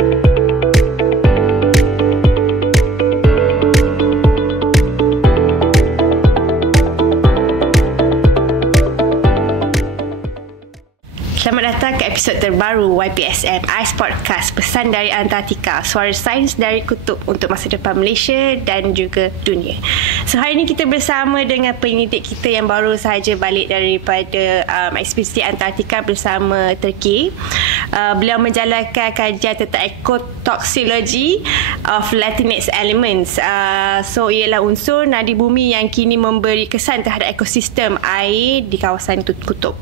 Selamat datang ke episod terbaru YPSM Ice Podcast, pesan dari Antartika, suara sains dari kutub untuk masa depan Malaysia dan juga dunia. So hari ini kita bersama dengan penyidik kita yang baru sahaja balik daripada ekspedisi Antartika bersama Turki. Beliau menjalankan kajian tentang ecotoxicology of Latinate elements. So ialah unsur nadi bumi yang kini memberi kesan terhadap ekosistem air di kawasan kutub.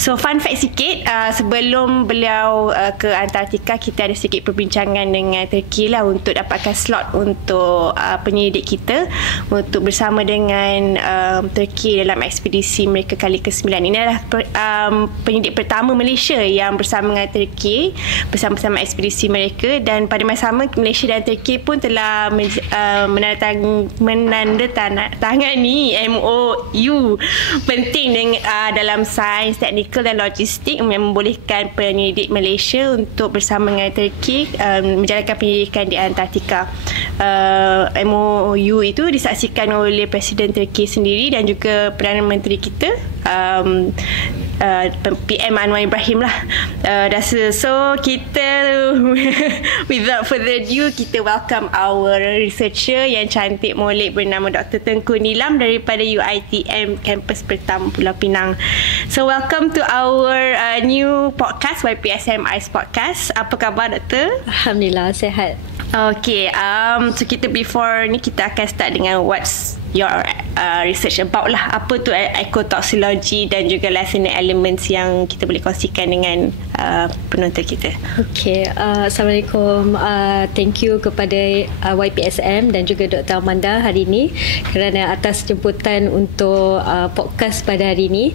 So fun fact sikit, sebelum beliau ke Antartika, kita ada sedikit perbincangan dengan Turki lah untuk dapatkan slot untuk penyidik kita untuk bersama dengan Turki dalam ekspedisi mereka kali ke-9. Ini adalah penyidik pertama Malaysia yang bersama dengan Turki bersama-sama ekspedisi mereka, dan pada masa sama Malaysia dan Turki pun telah menandatangani MOU penting dalam sains, teknikal dan logistik yang membolehkan penyidik Malaysia untuk bersama dengan Turki menjalankan penyidikan di Antartika. MOU itu disaksikan oleh Presiden Turki sendiri dan juga Perdana Menteri kita, PM Anwar Ibrahim lah. So kita without further ado, kita welcome our researcher yang cantik molek bernama Dr. Tengku Nilam daripada UiTM Kampus Pertama Pulau Pinang. So welcome to our new podcast, YPSM Ice Podcast. Apa khabar, Doktor? Alhamdulillah, sihat. Okay, so kita before ni kita akan start dengan what's your research about lah. Apa tu ecotoxicology dan juga Latinate elements yang kita boleh kongsikan dengan penonton kita. Okay, Assalamualaikum. Thank you kepada YPSM dan juga Dr. Amanda hari ini kerana atas jemputan untuk podcast pada hari ini.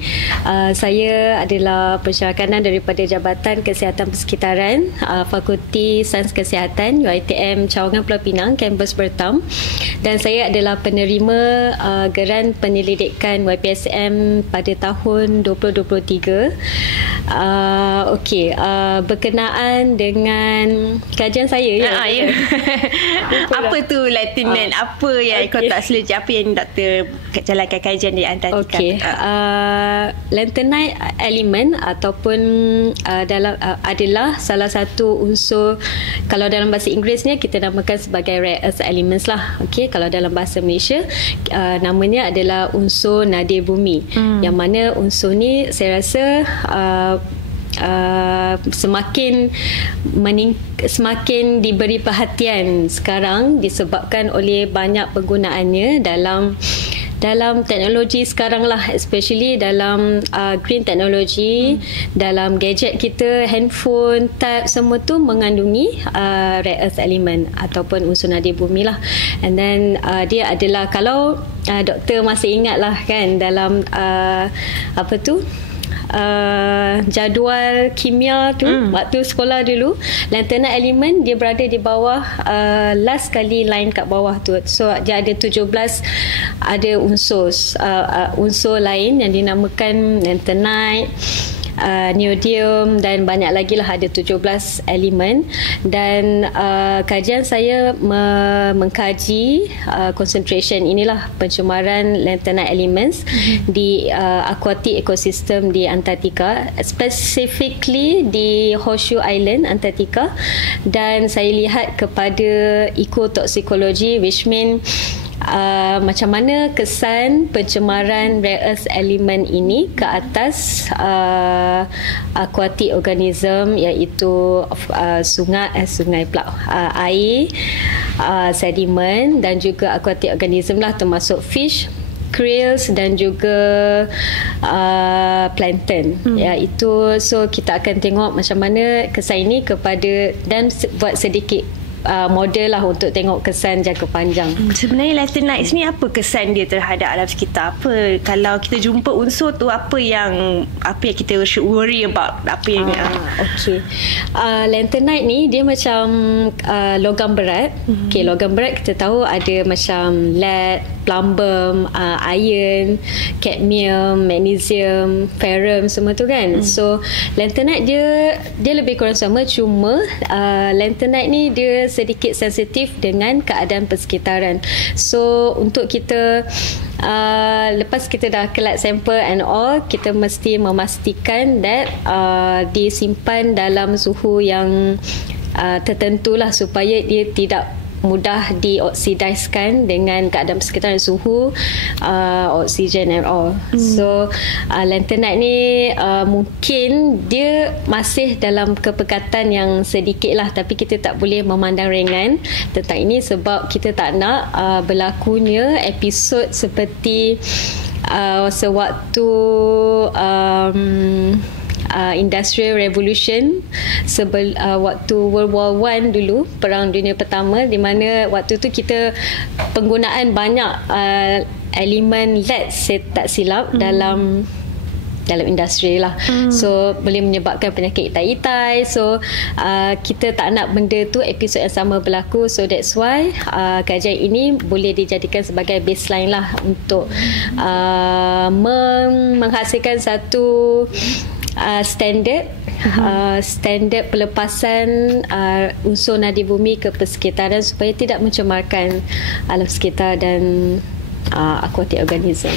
Saya adalah pensyarah kanan daripada Jabatan Kesihatan Persekitaran, Fakulti Sains Kesihatan UiTM Cawangan Pulau Pinang, Kampus Pertam, dan saya adalah penerima geran penyelidikan YPSM pada tahun 2023. Berkenaan dengan kajian saya ya. Apa tu Latinate? Apa yang ecotoxicology? Apa yang doktor jalankan kajian di Antartika? Lanthionite element ataupun adalah salah satu unsur, kalau dalam bahasa Inggerisnya kita namakan sebagai rare earth elements lah. Kalau dalam bahasa Malaysia namanya adalah unsur nadir bumi. Yang mana unsur ni saya rasa semakin diberi perhatian sekarang disebabkan oleh banyak penggunaannya dalam teknologi sekarang lah, especially dalam green technology, dalam gadget kita, handphone, tab, semua tu mengandungi rare earth element ataupun unsur nadir bumi lah. And then dia adalah, kalau doktor masih ingat lah kan, dalam jadual kimia tu waktu sekolah dulu, lanthionite element dia berada di bawah, last kali line kat bawah tu. So dia ada 17 ada unsur lain yang dinamakan lanthionite, neodymium dan banyak lagi lah, ada 17 elemen. Dan kajian saya mengkaji concentration inilah, pencemaran lanthionite elements di aquatic ecosystem di Antartika, specifically di Horseshoe Island, Antartika. Dan saya lihat kepada ecotoxicology, which mean macam mana kesan pencemaran rare earth element ini ke atas aquatic organism, iaitu air, sedimen dan juga aquatic organism lah, termasuk fish, krills dan juga plankton. So kita akan tengok macam mana kesan ini kepada, dan buat sedikit model lah untuk tengok kesan jangka panjang. Sebenarnya lanthanides ni apa kesan dia terhadap alam sekitar? Apa kalau kita jumpa unsur tu, apa yang kita should worry about? Apa yang okey. Lanthanide ni dia macam logam berat. Okey, logam berat kita tahu ada macam lead, plumbum, iron, cadmium, magnesium, ferrum, semua tu kan. So lanthanide dia lebih kurang sama, cuma lanthanide ni dia sedikit sensitif dengan keadaan persekitaran. So untuk kita lepas kita dah collect sampel and all, kita mesti memastikan that disimpan dalam suhu yang tertentulah supaya dia tidak mudah dioksidiskan dengan keadaan persekitaran, suhu, oksigen and all. So lanthanide ni mungkin dia masih dalam kepekatan yang sedikit lah, tapi kita tak boleh memandang ringan tentang ini sebab kita tak nak berlakunya episod seperti sewaktu Industrial Revolution, waktu World War I dulu, Perang Dunia Pertama, di mana waktu tu kita penggunaan banyak elemen lead, saya tak silap, dalam industri lah. So boleh menyebabkan penyakit itai-itai. So kita tak nak benda tu episod yang sama berlaku. So that's why kajian ini boleh dijadikan sebagai baseline lah untuk menghasilkan satu standard pelepasan unsur nadi bumi ke persekitaran supaya tidak mencemarkan alam sekitar dan aquatic organism.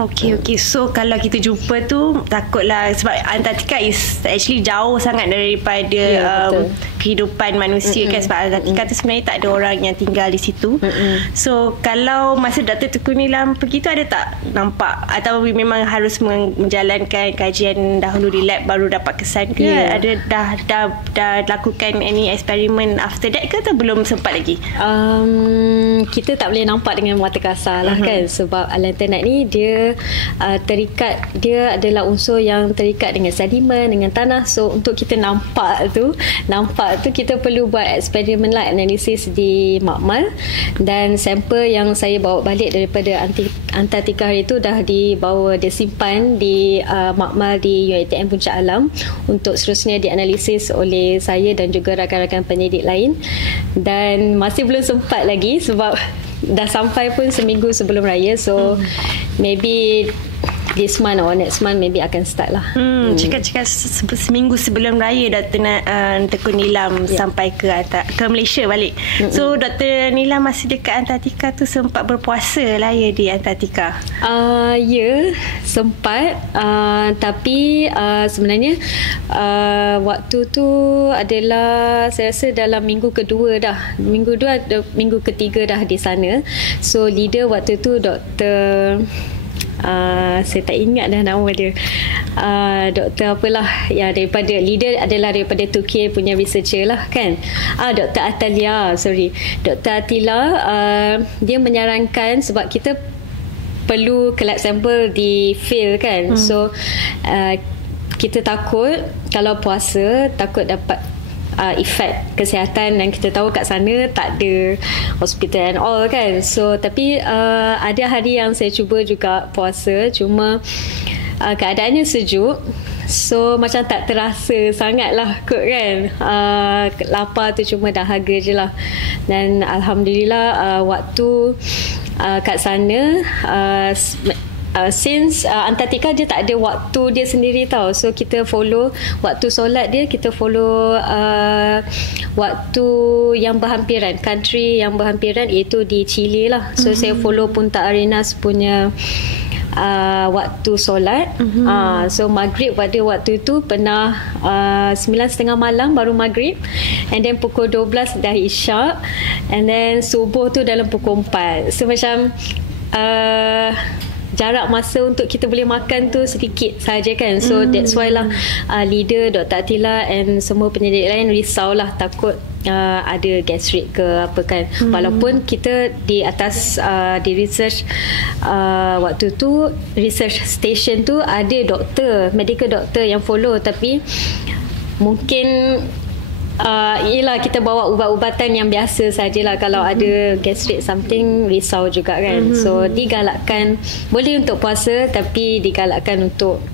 Okey. So kalau kita jumpa tu, takutlah sebab Antartika is actually jauh sangat daripada kehidupan manusia kan, sebab Antartika tu sebenarnya tak ada orang yang tinggal di situ. So kalau masa Dr. Tengku Nilam pergi tu, ada tak nampak atau memang harus menjalankan kajian dahulu di lab baru dapat kesan ke? Ada dah lakukan any eksperimen after that ke atau belum sempat lagi? Kita tak boleh nampak dengan mata kasar lah kan, sebab lanthanide ni dia terikat, dia adalah unsur yang terikat dengan sedimen, dengan tanah. So untuk kita nampak tu kita perlu buat eksperimen lah, analisis di makmal, dan sampel yang saya bawa balik daripada Antartika hari tu dah disimpan di makmal di UiTM Puncak Alam untuk seterusnya dianalisis oleh saya dan juga rakan-rakan penyidik lain, dan masih belum sempat lagi sebab dah sampai pun seminggu sebelum raya. So maybe this month or next month maybe akan start lah. Cakap seminggu sebelum raya Dr. Tengku Nilam sampai ke Malaysia balik. So Dr. Nilam masih dekat Antartika tu sempat berpuasa raya di Antartika? Ya, sempat. Tapi sebenarnya waktu tu adalah saya rasa dalam minggu ketiga dah di sana. So leader waktu tu Dr. saya tak ingat dah nama dia, doktor apalah ya, daripada leader adalah daripada Turki punya researcher lah kan, Dr. Atalia, Dr. Atila. Dia menyarankan sebab kita perlu collect sampel di field kan. So kita takut kalau puasa, takut dapat efek kesihatan, dan kita tahu kat sana tak ada hospital and all kan. So tapi ada hari yang saya cuba juga puasa, cuma keadaannya sejuk, so macam tak terasa sangat lah kot kan. Lapar tu cuma dahaga je lah. Dan Alhamdulillah waktu kat sana, since Antartika dia tak ada waktu dia sendiri tau. So kita follow waktu solat dia, kita follow waktu yang berhampiran, country yang berhampiran, iaitu di Chile lah. So saya follow Punta Arenas punya waktu solat. So maghrib pada waktu tu pernah 9.30 malam baru maghrib, and then pukul 12 dah isyak, and then subuh tu dalam pukul 4. So macam jarak masa untuk kita boleh makan tu sedikit saja kan. So that's why lah leader Dr. Atila and semua penyidik lain risau lah, takut ada gastrik ke apa kan. Walaupun kita di atas di research waktu tu, research station tu ada doktor, medical doctor yang follow, tapi mungkin Yelah, kita bawa ubat-ubatan yang biasa sajalah. Kalau ada gastric something, risau juga kan. So digalakkan boleh untuk puasa, tapi digalakkan untuk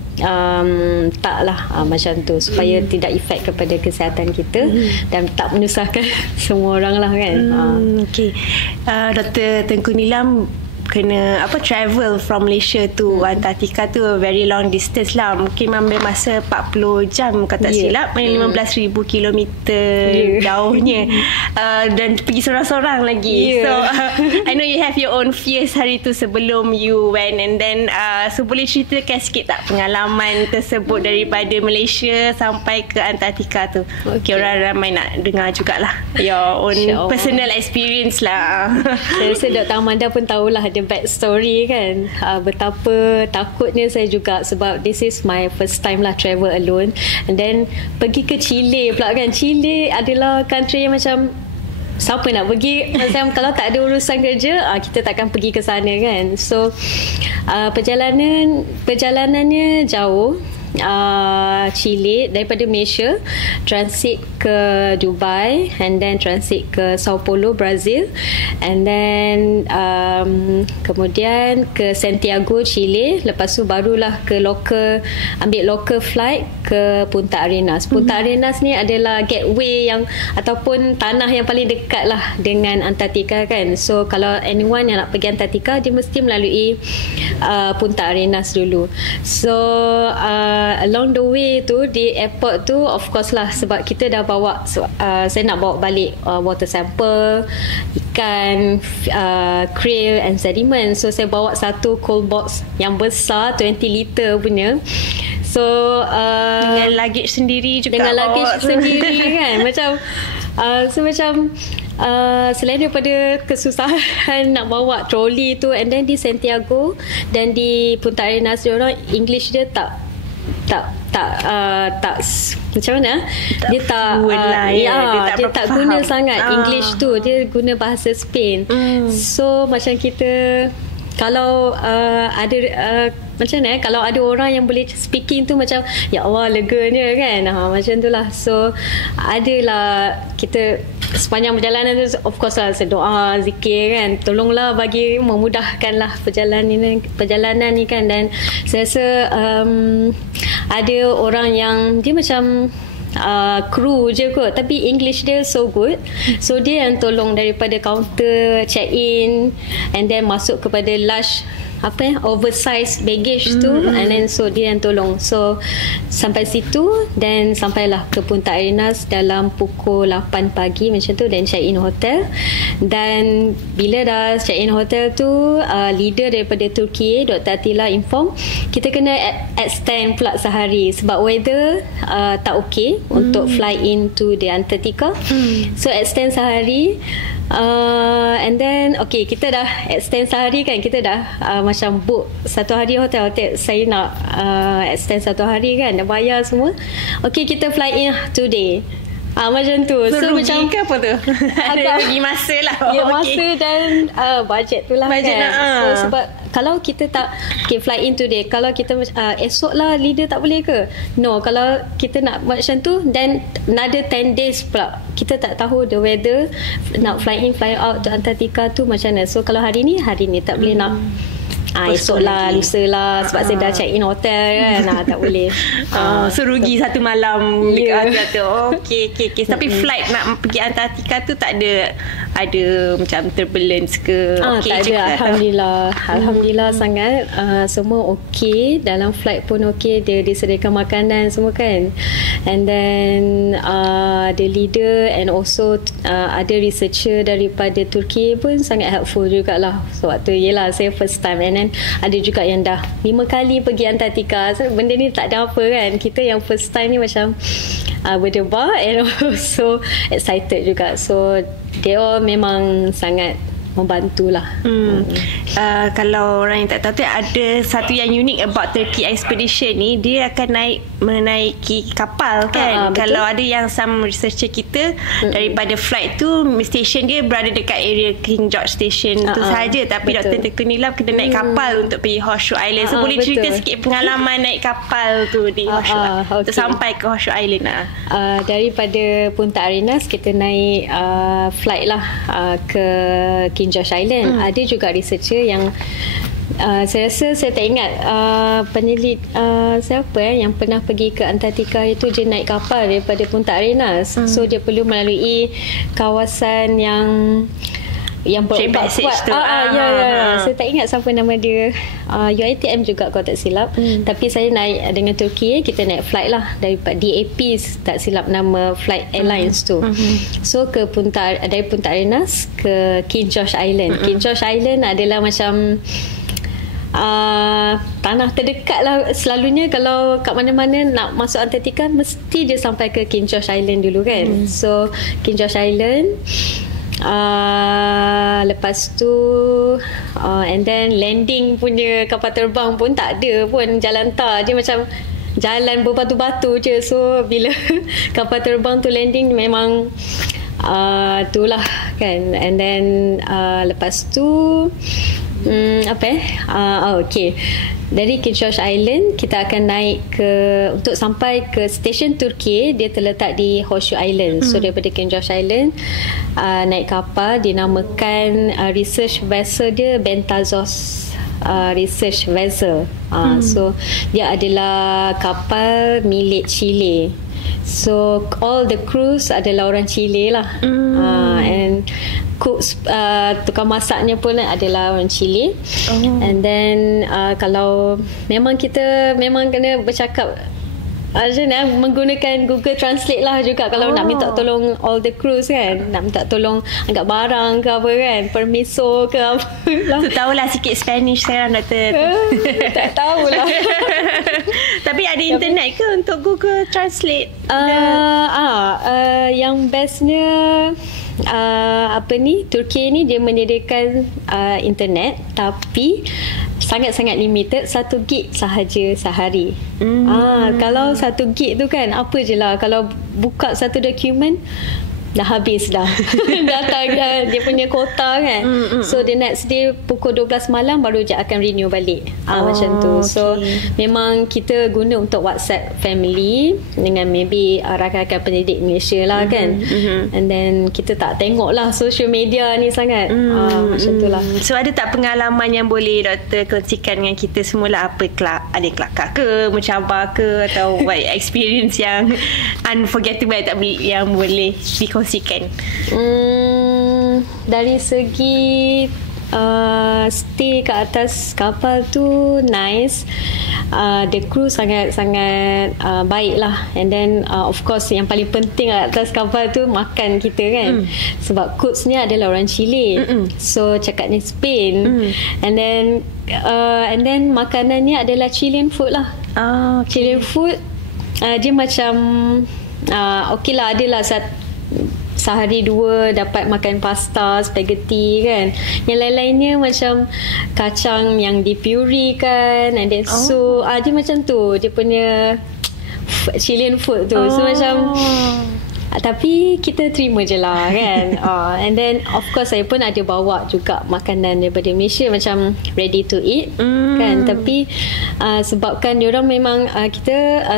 taklah macam tu, supaya tidak efek kepada kesihatan kita dan tak menyusahkan semua orang lah kan. Okay. Dr. Tengku Nilam kena travel from Malaysia to Antartika tu very long distance lah, mungkin ambil masa 40 jam kalau tak silap, 15,000 kilometer jauhnya, dan pergi seorang-seorang lagi. So I know you have your own fears hari tu sebelum you went, and then so boleh ceritakan sikit tak pengalaman tersebut daripada Malaysia sampai ke Antartika tu? Okay, orang ramai nak dengar jugalah your own personal experience lah. Saya rasa Dr. Amanda pun tahulah the back story kan, betapa takutnya saya juga, sebab this is my first time lah travel alone, and then pergi ke Chile pula kan. Chile adalah country yang macam siapa nak pergi macam kalau tak ada urusan kerja, kita takkan pergi ke sana kan. So perjalanannya jauh. Chile daripada Malaysia, transit ke Dubai, and then transit ke Sao Paulo, Brazil, and then kemudian ke Santiago, Chile. Lepas tu barulah ambil local flight ke Punta Arenas. Punta Arenas ni adalah gateway yang ataupun tanah yang paling dekat lah dengan Antartika kan. So kalau anyone yang nak pergi Antartika, dia mesti melalui Punta Arenas dulu. So along the way tu, di airport tu, of course lah, sebab kita dah bawa saya nak bawa balik water sample, ikan, krill and sediment. So saya bawa satu cold box yang besar 20 liter punya. So dengan luggage sendiri juga, dengan luggage sendiri kan. Macam selain daripada kesusahan nak bawa troli tu, and then di Santiago dan di Punta Arenas, diorang English dia tak macam mana, dia tak guna sangat English tu, dia guna bahasa Spain. So macam kita kalau ada macam mana kalau ada orang yang boleh speaking tu, macam ya Allah leganya kan, macam tu lah. So adalah kita sepanjang perjalanan tu, of course lah, saya doa, zikir kan, tolonglah bagi memudahkanlah perjalanan ni kan. Dan saya rasa ada orang yang dia macam kru je kot, tapi English dia so good, so dia yang tolong daripada kaunter check in, and then masuk kepada large oversized baggage tu, and then so dia yang tolong. So sampai situ, dan sampailah ke Punta Arenas dalam pukul 8 pagi macam tu, dan check in hotel. Dan bila dah check in hotel tu, leader daripada Turki, Dr. Atila inform kita kena extend pula sehari sebab weather tak okay untuk fly into the Antartika. So extend sehari. And then okay, kita dah extend sehari kan, kita dah macam book satu hari hotel. Saya nak extend satu hari kan, dah bayar semua. Okay, kita fly in today. Macam tu. So macam ke apa tu? Ada bagi masa lah. Ya, masa dan budget tu lah budget kan. So sebab kalau kita tak fly in today, kalau kita esok lah leader tak boleh ke? No, kalau kita nak macam tu, then another 10 days pula kita tak tahu the weather, nak fly in fly out to Antartika tu macam mana. So kalau hari ni tak boleh nak esok lah, lusa lah, sebab saya dah check in hotel kan. Tak boleh. So rugi satu malam dekat hotel tu. Okay. Tapi flight nak pergi Antartika tu tak ada macam turbulence ke? Tak ada. Alhamdulillah sangat. Semua okay. Dalam flight pun okay. Dia disediakan makanan semua kan. And then the leader and also ada researcher daripada Turki pun sangat helpful jugalah. So waktu saya first time, and then ada juga yang dah 5 kali pergi Antartika. So benda ni tak ada apa kan. Kita yang first time ni macam berdebar and also excited juga. So they all memang sangat membantulah. Kalau orang yang tak tahu tu, ada satu yang unik about Turkey Expedition ni, dia akan naik menaiki kapal kan. Kalau ada yang some researcher kita daripada flight tu station dia berada dekat area King George Station tu saja, tapi Dr. Tengku Nilam kena naik kapal untuk pergi Horseshoe Island. So boleh cerita sikit pengalaman naik kapal tu di Horseshoe untuk sampai ke Horseshoe Island. Daripada Punta Arenas kita naik flight lah ke King George Island. Ada juga researcher yang saya rasa saya tak ingat siapa yang pernah pergi ke Antartika itu, dia naik kapal daripada Punta Arenas. So dia perlu melalui kawasan yang berombak kuat. Saya tak ingat siapa nama dia. UiTM juga kalau tak silap. Tapi saya naik dengan Turki, kita naik flight lah daripada DAP, tak silap nama flight airlines tu. So dari Punta Arenas ke King George Island. King George Island adalah macam tanah terdekat lah. Selalunya kalau kat mana-mana nak masuk Antartika, mesti dia sampai ke King George Island dulu kan. So King George Island, lepas tu and then landing punya kapal terbang pun tak ada pun jalan tar, dia macam jalan berbatu-batu je. So bila kapal terbang tu landing memang itulah kan. And then lepas tu okay. Dari King George Island kita akan naik untuk sampai ke stesen Turki. Dia terletak di Horseshoe Island. So daripada King George Island naik kapal, dinamakan research vessel dia Bentazos research vessel. So dia adalah kapal milik Chile. So all the crews adalah orang Chile lah. And cooks, tukang masaknya pun adalah orang Chile. And then kalau kita memang kena bercakap menggunakan Google Translate lah juga kalau nak minta tolong all the crews kan, nak minta tolong angkat barang ke apa kan, permiso ke apa lah. Tu tahulah sikit Spanish sekarang Doktor. Tak tahulah. Tapi ada internet ke untuk Google Translate? Yang bestnya Turki ni dia menyediakan internet, tapi sangat-sangat limited, 1 gig sahaja sehari. Kalau 1 gig tu kan apa je lah, kalau buka satu dokumen dah habis dah. Dia punya kuota kan. So the next day pukul 12 malam baru je akan renew balik. Macam tu. So memang kita guna untuk WhatsApp family dengan maybe rakan-rakan pendidik Malaysia lah kan. And then kita tak tengok lah social media ni sangat. Macam tu lah. So ada tak pengalaman yang boleh Doktor kongsikan dengan kita semula? Ada kelakar ke, mencabar ke, atau experience yang unforgettable yang boleh dikongsikan? Dari segi stay kat atas kapal tu nice. The crew sangat-sangat baik lah. And then of course yang paling penting kat atas kapal tu makan kita kan. Sebab coach ni adalah orang Chile. So cakap ni Spain. And then makanannya adalah Chilean food lah. Chilean food. Dia macam okey lah, adalah sehari 2 dapat makan pasta, spaghetti kan. Yang lain-lainnya macam kacang yang dipuri kan, and then soup. Dia macam tu dia punya Chilean food tu. So macam tapi kita terima je lah kan. And then of course saya pun ada bawa juga makanan daripada Malaysia macam ready to eat kan. Tapi sebabkan diorang memang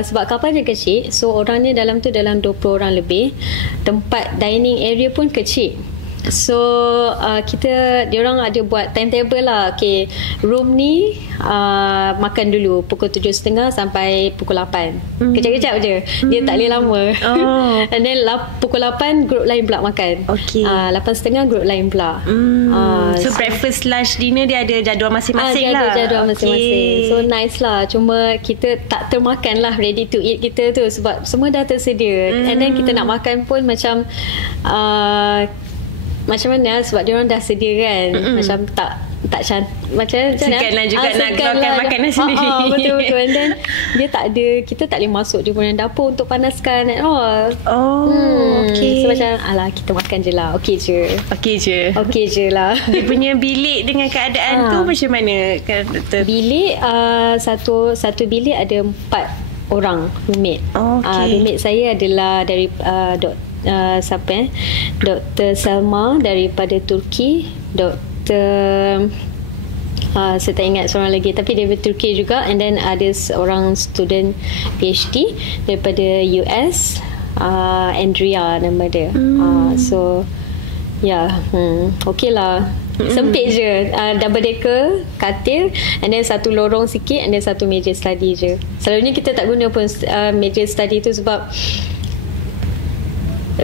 sebab kapal dia kecil, so orangnya dalam 20 orang lebih. Tempat dining area pun kecil. So diorang ada buat timetable lah. Okay, room ni makan dulu pukul 7.30 sampai pukul 8. Kejap-kejap je. Dia tak boleh lama. And then pukul 8 group lain pula makan. 8.30 group lain pula. So breakfast, lunch, dinner dia ada jadual masing-masing lah. Ada jadual masing-masing. So nice lah. Cuma kita tak termakan lah ready to eat kita tu, sebab semua dah tersedia. And then kita nak makan pun macam macam mana, sebab diorang dah sedia kan. Macam tak cantik, macam segan juga nak keluarkan makanan sendiri. Betul-betul. And then dia tak ada, kita tak boleh masuk dia punya dapur untuk panaskan at all. Okay. So macam kita makan je lah. Okey je lah. Dia punya bilik dengan keadaan tu macam mana kan Doktor? Bilik satu bilik ada orang roommate. Roommate saya adalah dari Dr. Salma daripada Turki, Dr. saya tak ingat seorang lagi, tapi dia dari Turki juga, and then ada seorang student PhD daripada US, Andrea nama dia. So okey lah. Sempit je, double decker, katil, and then satu lorong sikit, and then satu meja study je. Selalunya kita tak guna pun meja study tu sebab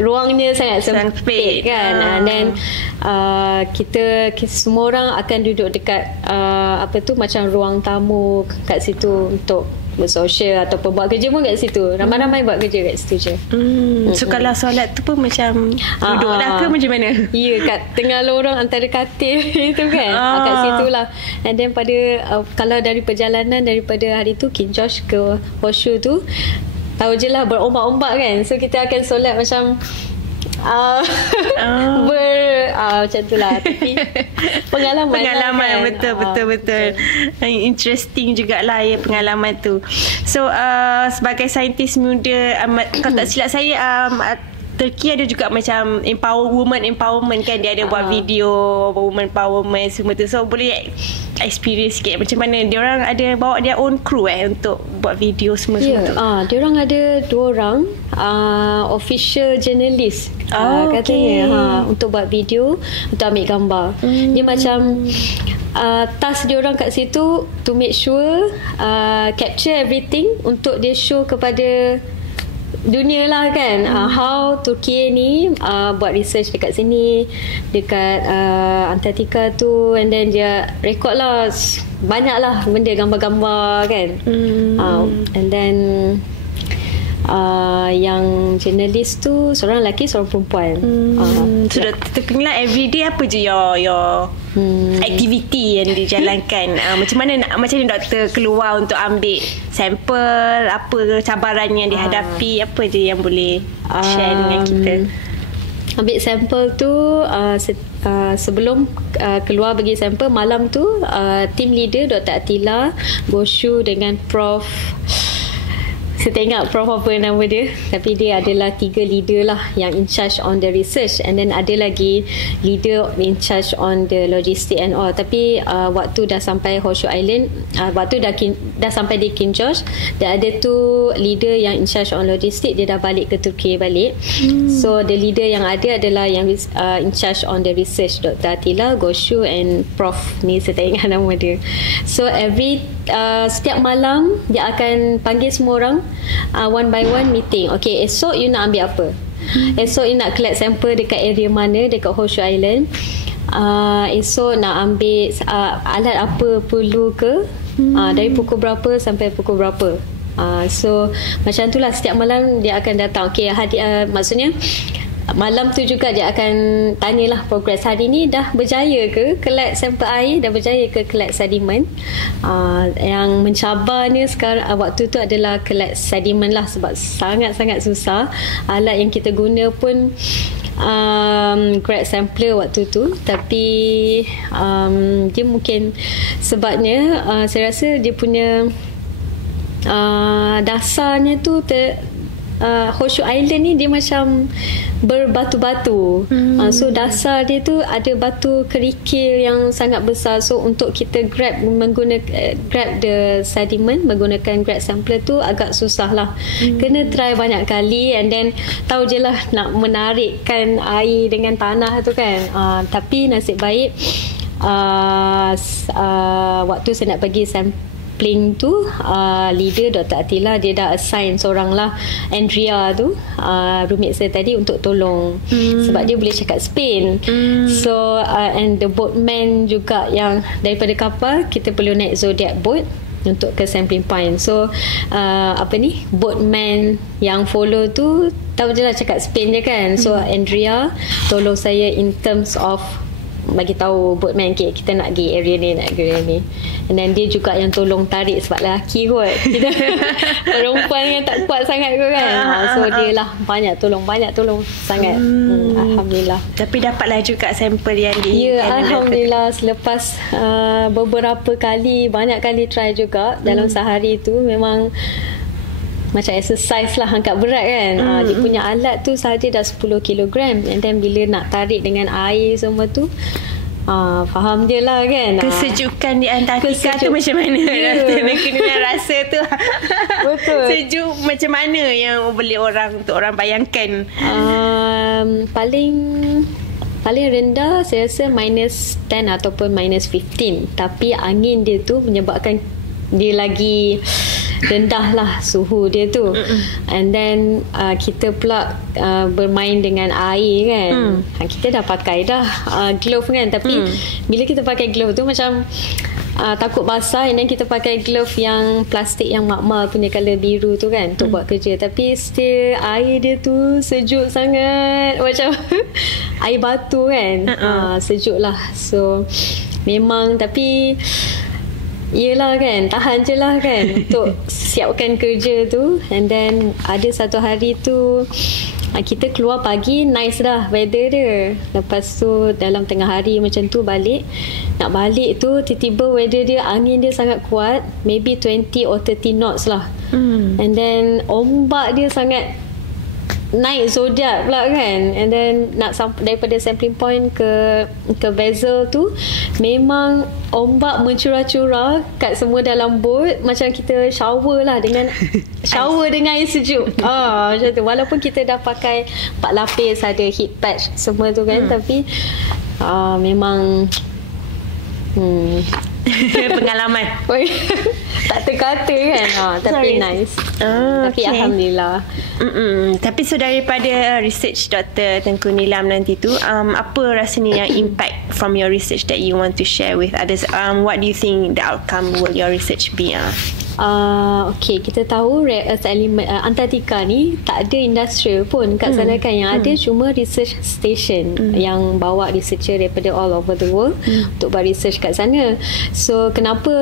ruangnya sangat sempit kan. And then kita semua orang akan duduk dekat macam ruang tamu kat situ untuk bersosial ataupun buat kerja pun kat situ. Ramai-ramai buat kerja kat situ je. So kalau solat tu pun macam duduklah ke macam mana? Ya, kat tengah lorong antara katil itu kan. Kat situ lah. And then kalau dari perjalanan daripada hari tu King George ke Horseshoe tu, tahu je lah berombak-ombak kan. So kita akan solat macam macam tu lah. Tapi pengalaman betul. Interesting jugalah ya pengalaman tu. So sebagai saintis muda, kalau tak silap saya, Turki ada juga macam woman empowerment kan. Dia ada buat video woman empowerment semua tu. So boleh experience sikit macam mana diorang ada bawa their own crew untuk buat video semua tu. Diorang ada 2 orang official journalist katanya untuk buat video, untuk ambil gambar. Dia macam task diorang kat situ to make sure capture everything untuk dia show kepada dunia lah kan. How Turki ni buat research dekat sini, dekat Antartika tu, and then dia record lah banyak lah benda, gambar-gambar kan. And then yang jurnalis tu seorang lelaki, seorang perempuan. So terkenal everyday apa je your aktiviti yang dijalankan? Macam mana doktor keluar untuk ambil sampel, apa cabaran yang dihadapi, apa je yang boleh share dengan kita? Ambil sampel tu sebelum keluar bagi sampel, malam tu team leader Dr. Atila Goshu dengan Prof, saya tak ingat Prof apa nama dia, tapi dia adalah 3 leader lah yang in charge on the research, and then ada lagi leader in charge on the logistic and all. Tapi waktu dah sampai Horseshoe Island, waktu dah sampai di King George, dah ada tu leader yang in charge on logistic, dia dah balik ke Turki balik. So the leader yang ada adalah yang in charge on the research, Dr. Atila Goshu and Prof ni saya tak ingat nama dia. So setiap malam dia akan panggil semua orang one by one meeting. Okay, esok you nak ambil apa? Esok you nak collect sampel dekat area mana dekat Horseshoe Island? Esok nak ambil alat apa perlu ke? Dari pukul berapa sampai pukul berapa? So macam tu lah, setiap malam dia akan datang. Okay, maksudnya malam tu juga dia akan tanyalah progress hari ni, dah berjaya ke collect sampel air, dah berjaya ke collect sedimen. Yang mencabarnya sekarang waktu tu adalah collect sedimen lah, sebab sangat-sangat susah. Alat yang kita guna pun grad sampler waktu tu, tapi dia mungkin sebabnya saya rasa dia punya dasarnya tu Horseshoe Island ni dia macam berbatu-batu. So dasar dia tu ada batu kerikil yang sangat besar. So untuk kita grab the sediment menggunakan grad sampler tu agak susah lah. Kena try banyak kali, and then tahu je lah nak menarikkan air dengan tanah tu kan. Tapi nasib baik waktu saya nak pergi sampling tu, leader Dr. Atila dia dah assign seorang lah, Andrea tu, roommate saya tadi, untuk tolong sebab dia boleh cakap Spain. So and the boatman juga yang daripada kapal, kita perlu naik Zodiac boat untuk ke sampling point. So boatman yang follow tu tahu je lah cakap Spain je kan. So Andrea tolong saya in terms of bagi tahu boatman, okay, kita nak pergi area ni, nak pergi area ni. And then dia juga yang tolong tarik, sebab lelaki kot kita perempuan yang tak kuat sangat kot kan. So dia lah banyak tolong sangat. Alhamdulillah. Tapi dapatlah juga sampel yang Alhamdulillah. Selepas banyak kali try juga dalam sehari tu, memang macam exercise lah, angkat berat kan. Dia punya alat tu sahaja dah 10 kilogram, and then bila nak tarik dengan air semua tu, faham je lah kan. Kesejukan di Antartika tu macam mana? Kena rasa tu. Betul. Sejuk macam mana yang boleh untuk orang bayangkan? Paling rendah saya rasa -10 ataupun -15. Tapi angin dia tu menyebabkan dia lagi rendah lah suhu dia tu. And then kita pula bermain dengan air kan. Kita dah pakai dah glove kan. Tapi bila kita pakai glove tu macam takut basah, and then kita pakai glove yang plastik yang makmal punya colour biru tu kan untuk buat kerja. Tapi still air dia tu sejuk sangat, macam air batu kan. Sejuk lah. So memang, tapi yelah kan, tahan je lah kan untuk siapkan kerja tu. And then ada satu hari tu kita keluar pagi, nice dah weather dia. Lepas tu dalam tengah hari macam tu nak balik tu tiba-tiba weather dia, angin dia sangat kuat, maybe 20 or 30 knots lah. And then ombak dia sangat naik zodiac pula kan. And then nak daripada sampling point ke vessel tu, memang ombak mencurah-curah kat semua dalam boat, macam kita shower lah dengan dengan air sejuk. Macam tu. Walaupun kita dah pakai 4 lapis, ada heat patch semua tu kan, tapi memang pengalaman tak terkata kan. Tapi nice. Tapi alhamdulillah. Tapi so daripada research Dr. Tengku Nilam nanti tu, apa rasanya yang impact from your research that you want to share with others? What do you think the outcome will your research be? Okay, kita tahu rare earth element Antartika ni tak ada industrial pun kat sana kan. Yang ada cuma research station yang bawa researcher daripada all over the world untuk buat research kat sana. So kenapa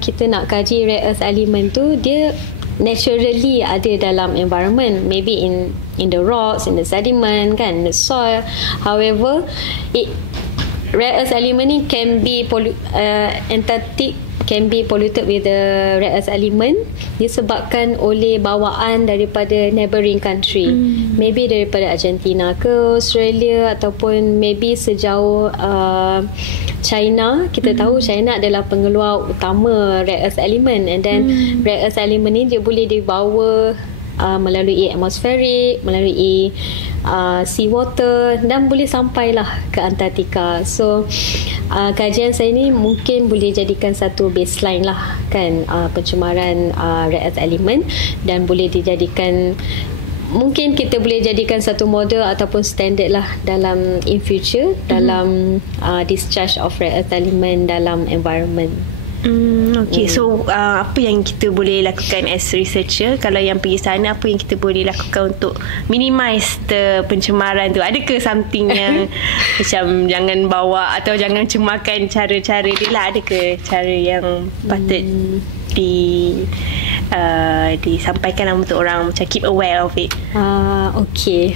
kita nak kaji rare earth element tu? Dia naturally ada dalam environment, maybe in the rocks, in the sediment kan, the soil. However, rare earth element ni can be Antarctic can be polluted with the rare earth element disebabkan oleh bawaan daripada neighbouring country. Maybe daripada Argentina ke Australia, ataupun maybe sejauh China. Kita tahu China adalah pengeluar utama rare earth element, and then rare earth element ni dia boleh dibawa melalui atmosferik, melalui sea water, dan boleh sampailah ke Antartika. So kajian saya ni mungkin boleh jadikan satu baseline lah kan, pencemaran rare earth element, dan boleh dijadikan, mungkin kita boleh jadikan satu model ataupun standard lah dalam in future dalam discharge of rare earth element dalam environment. Okay, so apa yang kita boleh lakukan as researcher kalau yang pergi sana? Apa yang kita boleh lakukan untuk minimize the pencemaran tu? Ada ke something yang macam jangan bawa atau jangan cemarkan cara-cara dia lah? Ada ke cara yang patut disampaikan untuk orang macam keep aware of it? Okay,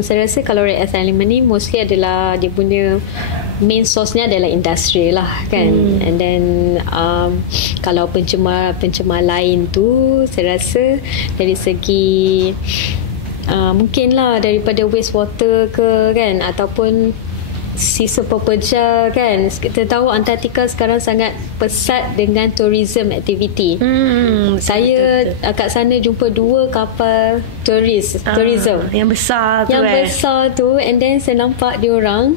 saya rasa kalau rare earth element ni mostly adalah dia punya main source-nya adalah industri lah kan. And then kalau pencemar lain tu, saya rasa dari segi mungkinlah daripada wastewater ke kan, ataupun sisa pekerja kan. Kita tahu Antartika sekarang sangat pesat dengan tourism activity. Saya kat sana jumpa 2 kapal tourism yang besar tu, besar tu, and then saya nampak diorang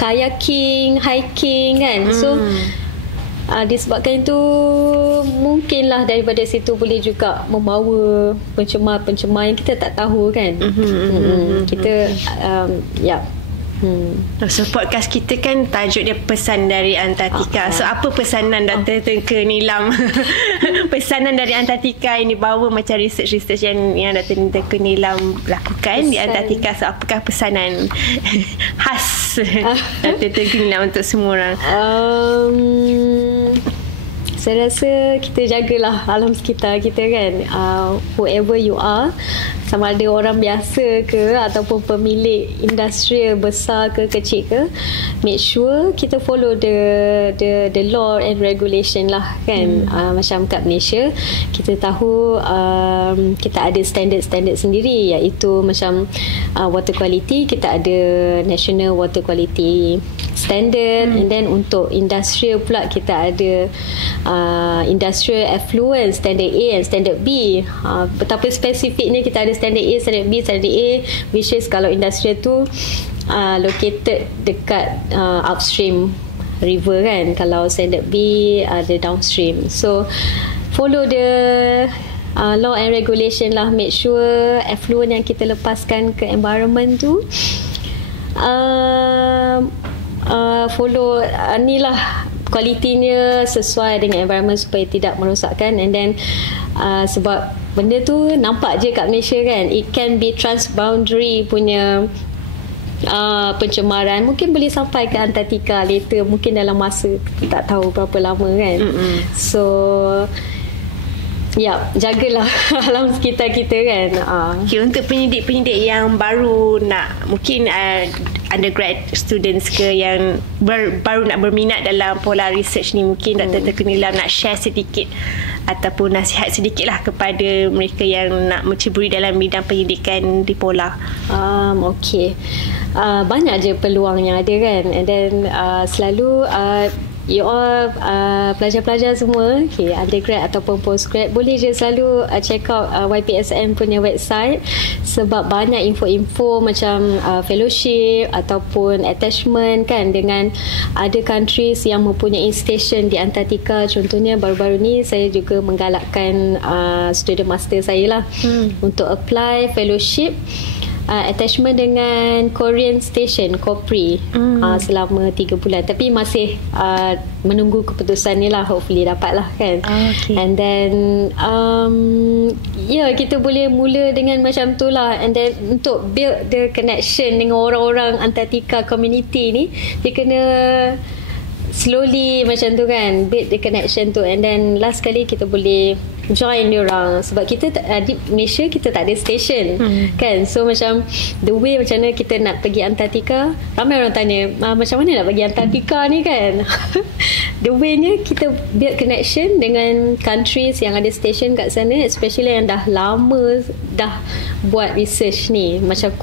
kayaking, hiking kan. So disebabkan itu mungkinlah daripada situ boleh juga membawa pencemar yang kita tak tahu kan. Kita So podcast kita kan tajuk dia pesan dari Antartika. So apa pesanan Dr. Tengku Nilam pesanan dari Antartika yang dibawa macam research yang Dr. Tengku Nilam lakukan di Antartika? So apakah pesanan khas Dr. Tengku Nilam untuk semua orang? Saya rasa kita jagalah alam sekitar kita kan. Whoever you are, sama ada orang biasa ke ataupun pemilik industri besar ke kecil ke, make sure kita follow the law and regulation lah kan. Macam kat Malaysia kita tahu kita ada standard sendiri, iaitu macam water quality kita ada National Water Quality Standard, and then untuk industrial pula kita ada Industrial Effluent Standard A and Standard B. Betapa spesifiknya kita ada Standard A, Standard B, Standard A, which is kalau industrial tu located dekat upstream river kan, kalau Standard B ada downstream. So follow the law and regulation lah, make sure effluent yang kita lepaskan ke environment tu follow ni lah, kualitinya sesuai dengan environment supaya tidak merosakkan. And then sebab benda tu nampak je kat Malaysia kan, it can be transboundary punya pencemaran, mungkin boleh sampai ke Antartika later, mungkin dalam masa tak tahu berapa lama kan. So jagalah alam sekitar kita kan. Okay, untuk penyidik-penyidik yang baru nak, mungkin undergrad students ke yang baru nak berminat dalam pola research ni, mungkin Dr. Tengku Nilam nak share sedikit ataupun nasihat sedikit lah kepada mereka yang nak menceburi dalam bidang penyidikan di pola. Okay, banyak je peluang yang ada kan. And then selalu you all pelajar-pelajar semua, okay, undergrad ataupun postgrad, boleh je selalu check out YPSM punya website, sebab banyak info-info macam fellowship ataupun attachment kan, dengan ada countries yang mempunyai station di Antartika. Contohnya baru-baru ni saya juga menggalakkan student master saya lah untuk apply fellowship attachment dengan Korean station Kopri selama 3 bulan, tapi masih menunggu keputusan ni lah, hopefully dapat lah kan. Okay. And then kita boleh mula dengan macam tu lah. And then untuk build the connection dengan orang-orang Antartika community ni, dia kena slowly macam tu kan, build the connection tu. And then last kali kita boleh join diorang, sebab kita di Malaysia kita tak ada station kan. So macam the way macam mana kita nak pergi Antartika, ramai orang tanya macam mana nak pergi Antartika ni kan. The way nya kita build connection dengan countries yang ada station kat sana, especially yang dah lama dah buat research ni. Macam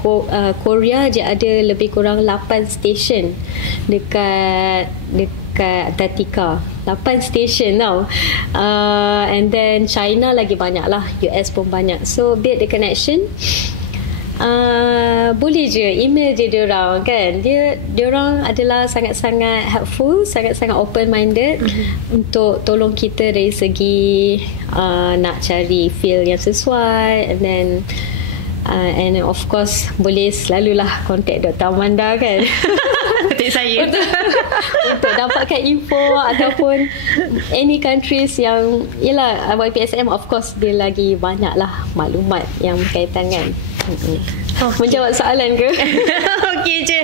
Korea je ada lebih kurang 8 station dekat Antartika, 8 station tau. And then China lagi banyak lah, US pun banyak. So build the connection. Boleh je email je diorang kan. Diorang adalah sangat-sangat helpful, sangat-sangat open minded untuk tolong kita dari segi nak cari field yang sesuai. And then and of course boleh selalulah contact Dr. Amanda kan. Contact saya untuk dapatkan info ataupun any countries yang, yelah, YPSM of course dia lagi banyak lah maklumat yang berkaitan kan. Menjawab soalan ke? Okey je.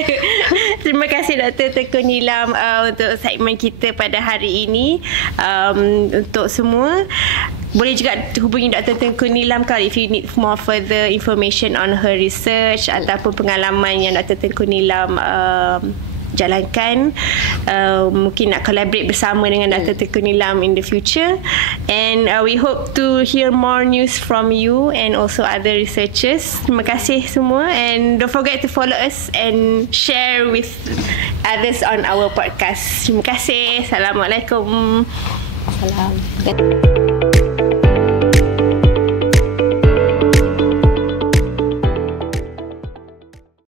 Terima kasih Dr. Tengku Nilam untuk segmen kita pada hari ini. Untuk semua, boleh juga hubungi Dr. Tengku Nilam kalau if you need more further information on her research ataupun pengalaman yang Dr. Tengku Nilam jalankan. Mungkin nak collaborate bersama dengan Dr. Tengku Nilam in the future. And we hope to hear more news from you and also other researchers. Terima kasih semua, and don't forget to follow us and share with others on our podcast. Terima kasih. Assalamualaikum. Salam.